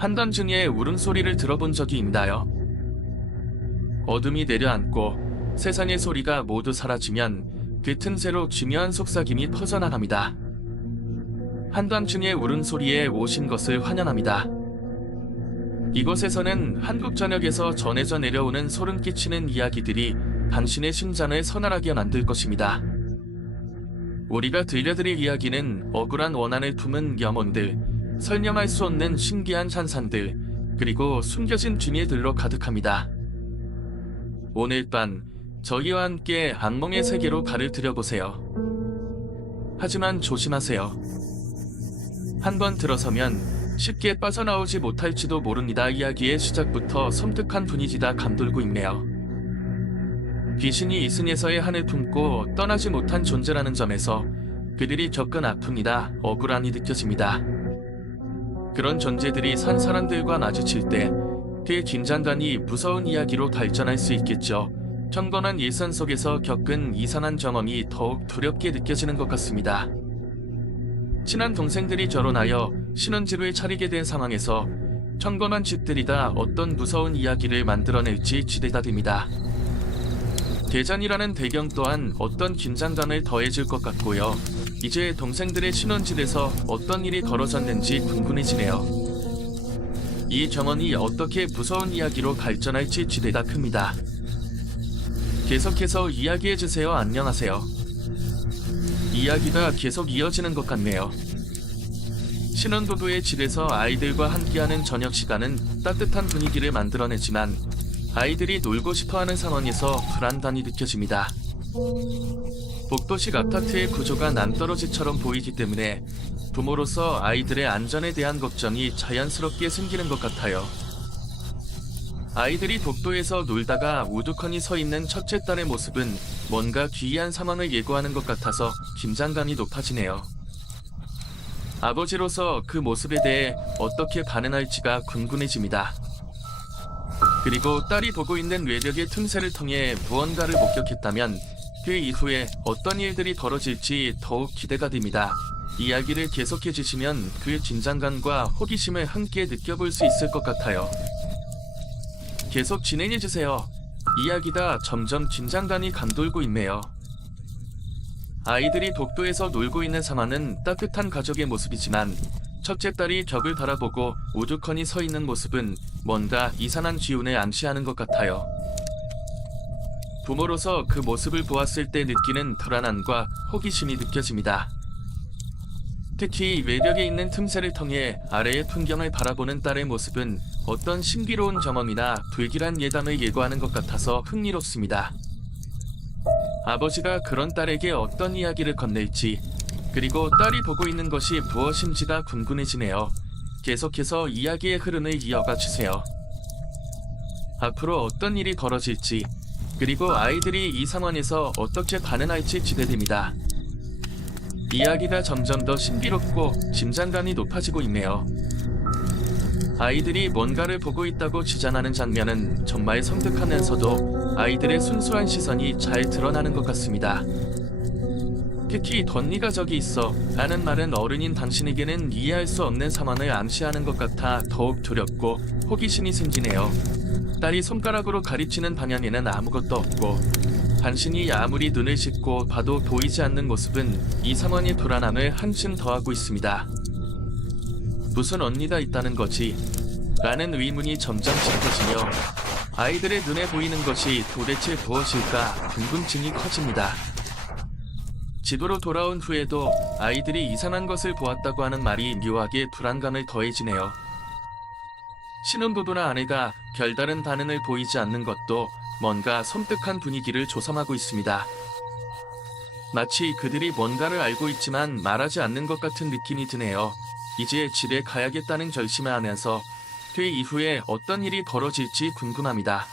한밤 중에 울음소리를 들어본 적이 있나요? 어둠이 내려앉고 세상의 소리가 모두 사라지면 그 틈새로 기묘한 속삭임이 퍼져나갑니다. 한밤중에 울음소리에 오신 것을 환영합니다. 이곳에서는 한국 전역에서 전해져 내려오는 소름 끼치는 이야기들이 당신의 심장을 서늘하게 만들 것입니다. 우리가 들려드릴 이야기는 억울한 원한을 품은 염원들, 설명할 수 없는 신기한 산산들, 그리고 숨겨진 비밀들로 가득합니다. 오늘 밤 저희와 함께 악몽의 세계로 발을 들여보세요. 하지만 조심하세요. 한번 들어서면 쉽게 빠져나오지 못할지도 모릅니다. 이야기의 시작부터 섬뜩한 분위기가 감돌고 있네요. 귀신이 이승에서의 한을 품고 떠나지 못한 존재라는 점에서 그들이 겪은 아픔이나 억울함이 느껴집니다. 그런 존재들이 산 사람들과 마주칠 때 그 긴장감이 무서운 이야기로 발전할 수 있겠죠. 경건한 일상 속에서 겪은 이상한 경험이 더욱 두렵게 느껴지는 것 같습니다. 친한 동생들이 결혼하여 신혼집을 차리게 된 상황에서 경건한 집들이다 어떤 무서운 이야기를 만들어낼지 기대가 됩니다. 대전이라는 배경 또한 어떤 긴장감을 더해줄 것 같고요. 이제 동생들의 신혼집에서 어떤 일이 벌어졌는지 궁금해지네요. 이 경험이 어떻게 무서운 이야기로 발전할지 기대가 큽니다. 계속해서 이야기해주세요. 안녕하세요. 이야기가 계속 이어지는 것 같네요. 신혼부부의 집에서 아이들과 함께하는 저녁 시간은 따뜻한 분위기를 만들어내지만 아이들이 놀고 싶어하는 상황에서 불안감이 느껴집니다. 복도식 아파트의 구조가 낭떠러지처럼 보이기 때문에 부모로서 아이들의 안전에 대한 걱정이 자연스럽게 생기는 것 같아요. 아이들이 복도에서 놀다가 우두커니 서 있는 첫째 딸의 모습은 뭔가 기이한 상황을 예고하는 것 같아서 긴장감이 높아지네요. 아버지로서 그 모습에 대해 어떻게 반응할지가 궁금해집니다. 그리고 딸이 보고 있는 외벽의 틈새를 통해 무언가를 목격했다면 그 이후에 어떤 일들이 벌어질지 더욱 기대가 됩니다. 이야기를 계속해 주시면 그 긴장감과 호기심을 함께 느껴볼 수 있을 것 같아요. 계속 진행해 주세요. 이야기가 점점 긴장감이 감돌고 있네요. 아이들이 복도에서 놀고 있는 상황은 따뜻한 가족의 모습이지만 첫째 딸이 벽을 바라보고 우두커니 서 있는 모습은 뭔가 이상한 기운을 암시하는 것 같아요. 부모로서 그 모습을 보았을 때 느끼는 불안함과 호기심이 느껴집니다. 특히 외벽에 있는 틈새를 통해 아래의 풍경을 바라보는 딸의 모습은 어떤 신비로운 경험이나 불길한 예감을 예고하는 것 같아서 흥미롭습니다. 아버지가 그런 딸에게 어떤 이야기를 건넬지, 그리고 딸이 보고 있는 것이 무엇인지가 궁금해지네요. 계속해서 이야기의 흐름을 이어가 주세요. 앞으로 어떤 일이 벌어질지, 그리고 아이들이 이 상황에서 어떻게 반응할지 기대됩니다. 이야기가 점점 더 신비롭고 긴장감이 높아지고 있네요. 아이들이 뭔가를 보고 있다고 주장하는 장면은 정말 섬뜩하면서도 아이들의 순수한 시선이 잘 드러나는 것 같습니다. 특히 덧니가 저기 있어 라는 말은 어른인 당신에게는 이해할 수 없는 상황을 암시하는 것 같아 더욱 두렵고 호기심이 생기네요. 딸이 손가락으로 가리치는 방향에는 아무것도 없고 당신이 아무리 눈을 씻고 봐도 보이지 않는 모습은 이 상황의 불안함을 한층 더하고 있습니다. 무슨 언니가 있다는 거지? 라는 의문이 점점 짙어지며 아이들의 눈에 보이는 것이 도대체 무엇일까 궁금증이 커집니다. 집으로 돌아온 후에도 아이들이 이상한 것을 보았다고 하는 말이 묘하게 불안감을 더해지네요. 신혼부부나 아내가 별다른 반응을 보이지 않는 것도 뭔가 섬뜩한 분위기를 조성하고 있습니다. 마치 그들이 뭔가를 알고 있지만 말하지 않는 것 같은 느낌이 드네요. 이제 집에 가야겠다는 결심을 하면서 그 이후에 어떤 일이 벌어질지 궁금합니다.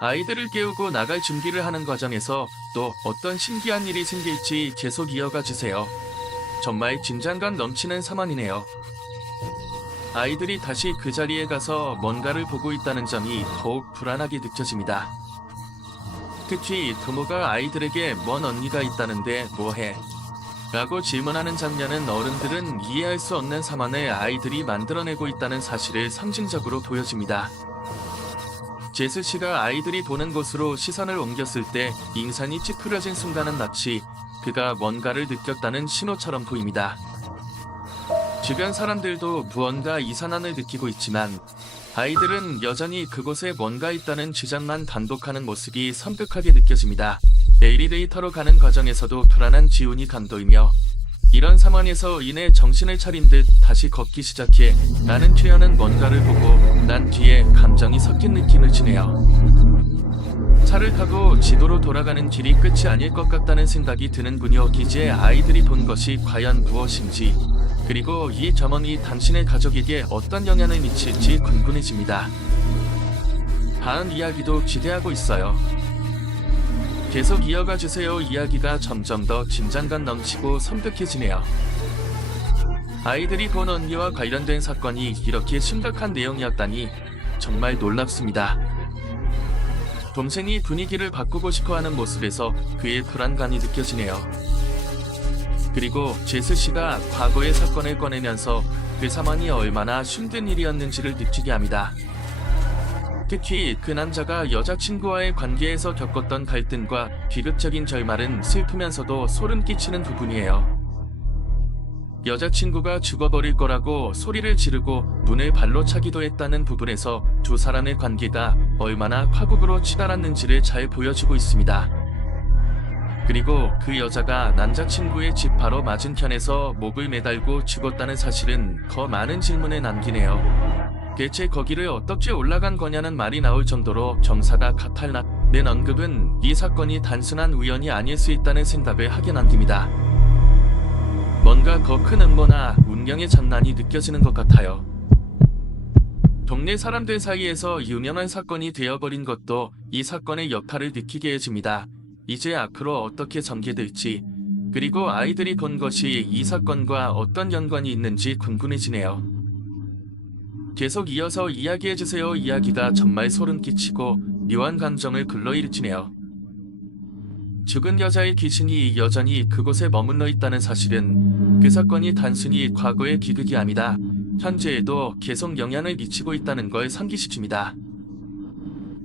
아이들을 깨우고 나갈 준비를 하는 과정에서 또 어떤 신기한 일이 생길지 계속 이어가 주세요. 정말 긴장감 넘치는 상황이네요. 아이들이 다시 그 자리에 가서 뭔가를 보고 있다는 점이 더욱 불안하게 느껴집니다. 특히 부모가 아이들에게 먼 언니가 있다는데 뭐해? 라고 질문하는 장면은 어른들은 이해할 수 없는 상황을 아이들이 만들어내고 있다는 사실을 상징적으로 보여집니다. 제스 씨가 아이들이 보는 곳으로 시선을 옮겼을 때 인상이 찌푸려진 순간은 마치 그가 뭔가를 느꼈다는 신호처럼 보입니다. 주변 사람들도 무언가 이상함을 느끼고 있지만 아이들은 여전히 그곳에 뭔가 있다는 주장만 반복하는 모습이 섬뜩하게 느껴집니다. 엘리베이터로 가는 과정에서도 불안한 지훈이 감도이며 이런 상황에서 이내 정신을 차린 듯 다시 걷기 시작해 라는 표현은 뭔가를 보고 난 뒤에 감정이 섞인 느낌을 주네요. 차를 타고 지도로 돌아가는 길이 끝이 아닐 것 같다는 생각이 드는군요. 기지에 아이들이 본 것이 과연 무엇인지 그리고 이 점원이 당신의 가족에게 어떤 영향을 미칠지 궁금해집니다. 다음 이야기도 기대하고 있어요. 계속 이어가 주세요. 이야기가 점점 더 긴장감 넘치고 섬뜩해지네요. 아이들이 본 언니와 관련된 사건이 이렇게 심각한 내용이었다니 정말 놀랍습니다. 동생이 분위기를 바꾸고 싶어하는 모습에서 그의 불안감이 느껴지네요. 그리고 제스 씨가 과거의 사건을 꺼내면서 그 상황이 얼마나 힘든 일이었는지를 느끼게 합니다. 특히 그 남자가 여자친구와의 관계에서 겪었던 갈등과 비극적인 결말은 슬프면서도 소름 끼치는 부분이에요. 여자친구가 죽어버릴 거라고 소리를 지르고 문을 발로 차기도 했다는 부분에서 두 사람의 관계가 얼마나 파국으로 치달았는지를 잘 보여주고 있습니다. 그리고 그 여자가 남자친구의 집 바로 맞은편에서 목을 매달고 죽었다는 사실은 더 많은 질문을 남기네요. 대체 거기를 어떻게 올라간 거냐는 말이 나올 정도로 정사가 가탈된 언급은 이 사건이 단순한 우연이 아닐 수 있다는 생각을 하게 남깁니다. 뭔가 더 큰 음모나 운명의 장난이 느껴지는 것 같아요. 동네 사람들 사이에서 유명한 사건이 되어버린 것도 이 사건의 여파를 느끼게 해줍니다. 이제 앞으로 어떻게 전개될지 그리고 아이들이 본 것이 이 사건과 어떤 연관이 있는지 궁금해지네요. 계속 이어서 이야기해주세요. 이야기가 정말 소름 끼치고 묘한 감정을 불러일으키네요. 죽은 여자의 귀신이 여전히 그곳에 머물러 있다는 사실은 그 사건이 단순히 과거의 비극이 아니다. 현재에도 계속 영향을 미치고 있다는 걸 상기시킵니다.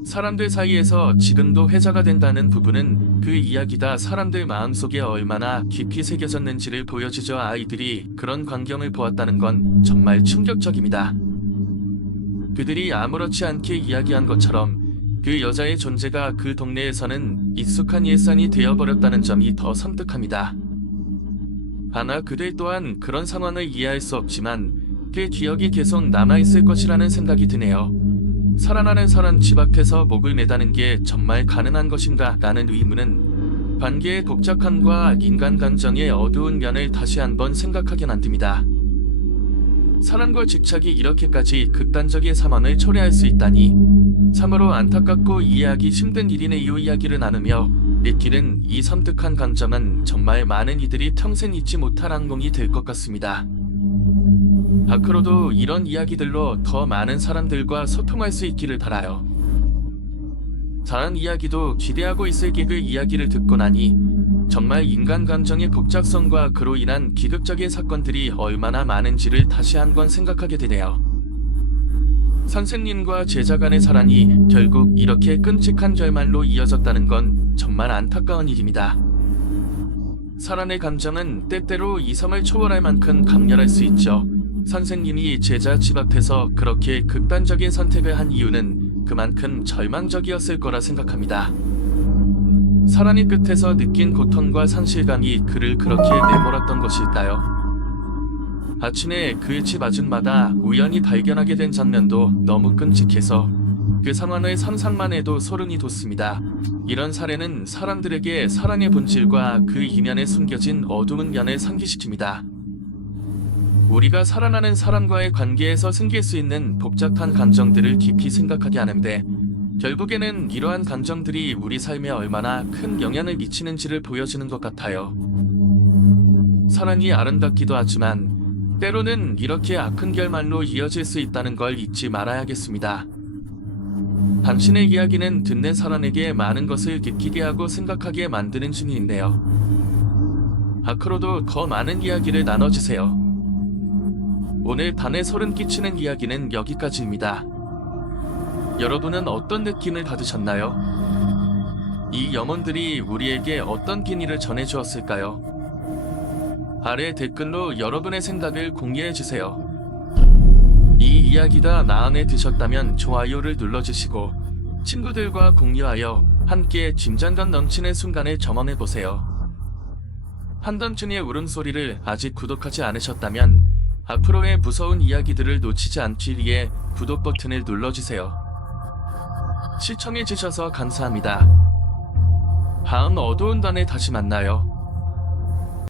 사람들 사이에서 지금도 회자가 된다는 부분은 그 이야기가 사람들 마음속에 얼마나 깊이 새겨졌는지를 보여주죠. 아이들이 그런 광경을 보았다는 건 정말 충격적입니다. 그들이 아무렇지 않게 이야기한 것처럼 그 여자의 존재가 그 동네에서는 익숙한 일상이 되어버렸다는 점이 더 섬뜩합니다. 하나 그들 또한 그런 상황을 이해할 수 없지만 그 기억이 계속 남아있을 것이라는 생각이 드네요. 살아나는 사람 집 앞에서 목을 매다는 게 정말 가능한 것인가 라는 의문은 관계의 복잡함과 인간 감정의 어두운 면을 다시 한번 생각하게 만듭니다. 사람과 집착이 이렇게까지 극단적인 상황을 초래할 수 있다니 참으로 안타깝고 이해하기 힘든 일이네요. 이야기를 나누며 느끼는 이 섬뜩한 감정은 정말 많은 이들이 평생 잊지 못할 악몽이 될 것 같습니다. 앞으로도 이런 이야기들로 더 많은 사람들과 소통할 수 있기를 바라요. 다음 이야기도 기대하고 있을게. 그 이야기를 듣고 나니 정말 인간 감정의 복잡성과 그로 인한 비극적인 사건들이 얼마나 많은지를 다시 한번 생각하게 되네요. 선생님과 제자 간의 사랑이 결국 이렇게 끔찍한 결말로 이어졌다는 건 정말 안타까운 일입니다. 사랑의 감정은 때때로 이성을 초월할 만큼 강렬할 수 있죠. 선생님이 제자 집 앞에서 그렇게 극단적인 선택을 한 이유는 그만큼 절망적이었을 거라 생각합니다. 사랑의 끝에서 느낀 고통과 상실감이 그를 그렇게 내몰았던 것일까요? 아침에 그 집 아줌마가 우연히 발견하게 된 장면도 너무 끔찍해서 그 상황을 상상만 해도 소름이 돋습니다. 이런 사례는 사람들에게 사랑의 본질과 그 이면에 숨겨진 어두운 면을 상기시킵니다. 우리가 살아나는 사람과의 관계에서 생길 수 있는 복잡한 감정들을 깊이 생각하게 하는데 결국에는 이러한 감정들이 우리 삶에 얼마나 큰 영향을 미치는지를 보여주는 것 같아요. 사랑이 아름답기도 하지만 때로는 이렇게 악한 결말로 이어질 수 있다는 걸 잊지 말아야겠습니다. 당신의 이야기는 듣는 사람에게 많은 것을 느끼게 하고 생각하게 만드는 중인데요. 앞으로도 더 많은 이야기를 나눠주세요. 오늘 밤에 소름 끼치는 이야기는 여기까지입니다. 여러분은 어떤 느낌을 받으셨나요? 이 염원들이 우리에게 어떤 기니를 전해주었을까요? 아래 댓글로 여러분의 생각을 공유해주세요. 이 이야기가 마음에 드셨다면 좋아요를 눌러주시고 친구들과 공유하여 함께 짐장감 넘치는 순간을 점검해보세요. 한담준이의 울음소리를 아직 구독하지 않으셨다면 앞으로의 무서운 이야기들을 놓치지 않기 위해 구독 버튼을 눌러주세요. 시청해주셔서 감사합니다. 다음 어두운 밤에 다시 만나요.